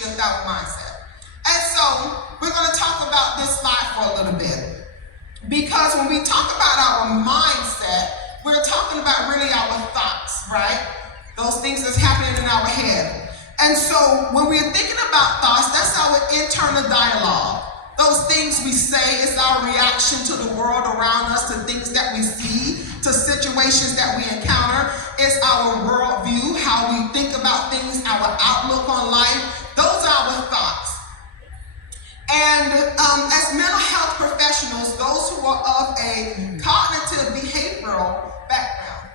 shift our mindset. And so we're going to talk about this slide for a little bit. Because when we talk about our mindset, we're talking about really our thoughts, right? Those things that's happening in our head. And so when we're thinking about thoughts, that's our internal dialogue. Those things we say is our reaction to the world around us, to things that we see, to situations that we encounter. It's our worldview, how we think about things, our outlook on life. Those are our thoughts. And as mental health professionals, those who are of a cognitive behavioral background,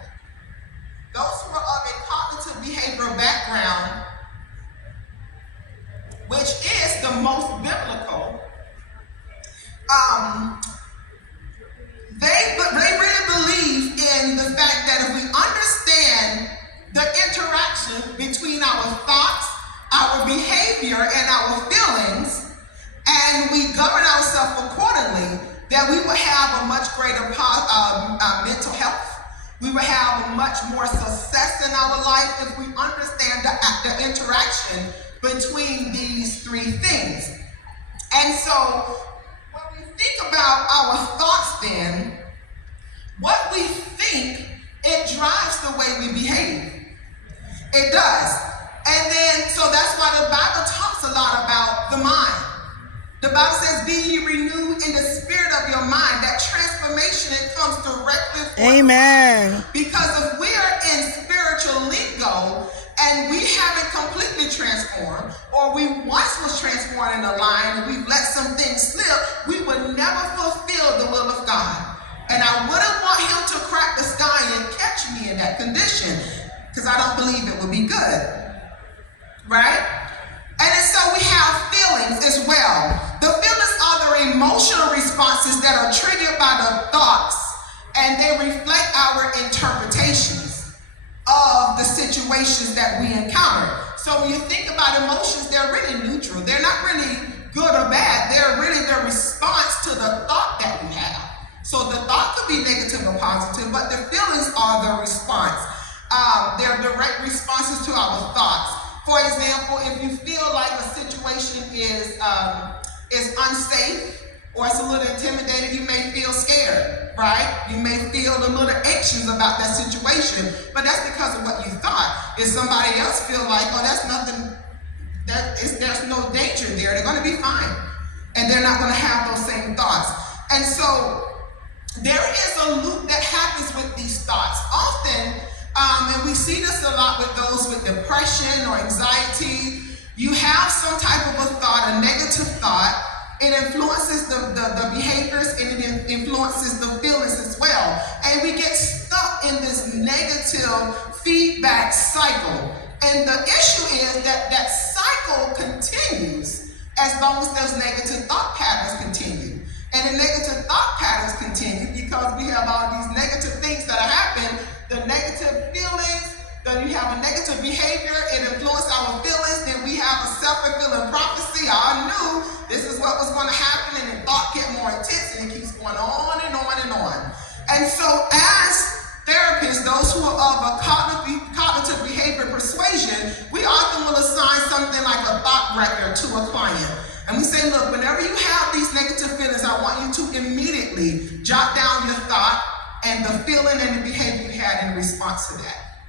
which is the most biblical, they really believe in the fact that if we understand the interaction between our thoughts, our behavior, and our feelings, and we govern ourselves accordingly, that we will have a much greater mental health. We will have much more success in our life if we understand the interaction between these three things. And so when we think about our thoughts then, what we think, it drives the way we behave. It does. And then, so that's why the Bible talks a lot about the mind. The Bible says, be ye renewed in the spirit of your mind. That transformation, it comes directly from Amen. Because if we are in spiritual lingo and we haven't completely transformed, or we once was transformed in the line and we've let some things slip, we would never fulfill the will of God. And I wouldn't want him to crack the sky and catch me in that condition, because I don't believe it would be good. Right? And so we have feelings as well. The feelings are the emotional responses that are triggered by the thoughts, and they reflect our interpretations of the situations that we encounter. So when you think about emotions, they're really neutral. They're not really good or bad. They're really the response to the thought that we have. So the thought could be negative or positive, but the feelings are the response. They're direct responses to our thoughts. For example, if you feel like a situation is unsafe or it's a little intimidating, you may feel scared, right? You may feel a little anxious about that situation, but that's because of what you thought. If somebody else feel like, oh, that's nothing, there's no danger there, they're going to be fine, and they're not going to have those same thoughts. And so there is a loop that happens with these thoughts. Often, and we see this a lot with those with depression or anxiety. You have some type of a thought, a negative thought. It influences the behaviors, and it influences the feelings as well. And we get stuck in this negative feedback cycle. And the issue is that that cycle continues as long as those negative thought patterns continue. And the negative thought patterns continue because we have all these negative things that happen. The negative feelings, then you have a negative behavior, it influences our feelings, then we have a self-fulfilling prophecy. I knew this is what was going to happen, and the thought get more intense, and it keeps going on and on and on. And so as therapists, those who are of a cognitive behavior persuasion, we often will assign something like a thought record to a client. And we say, look, whenever you have these negative feelings, I want you to immediately jot down your thought and the feeling and the behavior you had in response to that.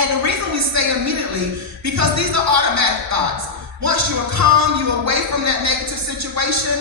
And the reason we say immediately, because these are automatic thoughts. Once you are calm, you're away from that negative situation,